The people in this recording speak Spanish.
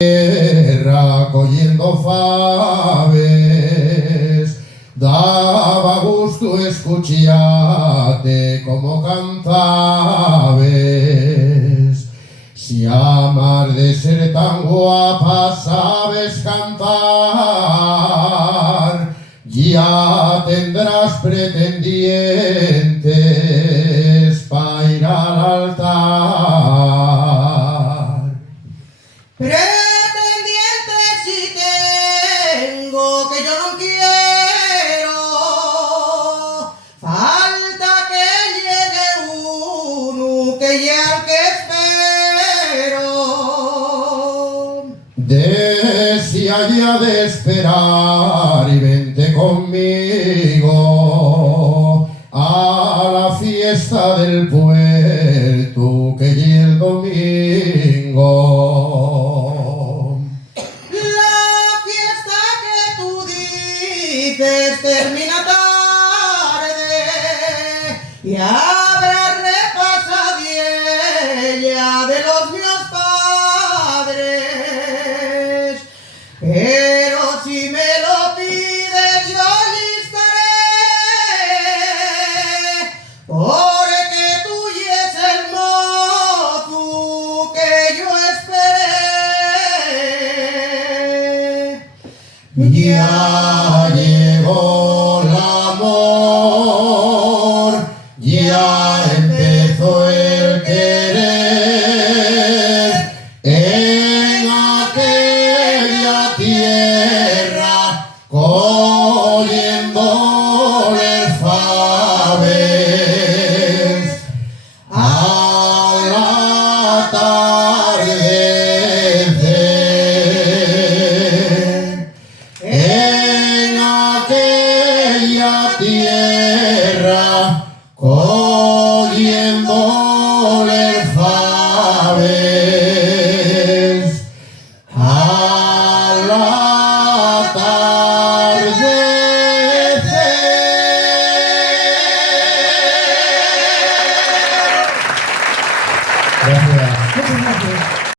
tierra cogiendo faves, daba gusto escucharte como cantabes. Si amar de ser tan guapa sabes cantar, ya tendrás pretendientes para ir al altar. Pretendientes si tengo, que yo no quiero, falta que llegue uno, que ya el que espero. Decía ya de esperar y vente conmigo a la fiesta del puerto que llega el domingo. La fiesta que tú dices termina tarde y habrá repasadilla de los míos padres. Pero si me lo pides yo allí estaré, porque tú y es el mozo que yo esperé. Ya llegó el amor, ya empezó el querer en aquella tierra, cogiéndole faves al atardecer. En aquella tierra, cogiéndole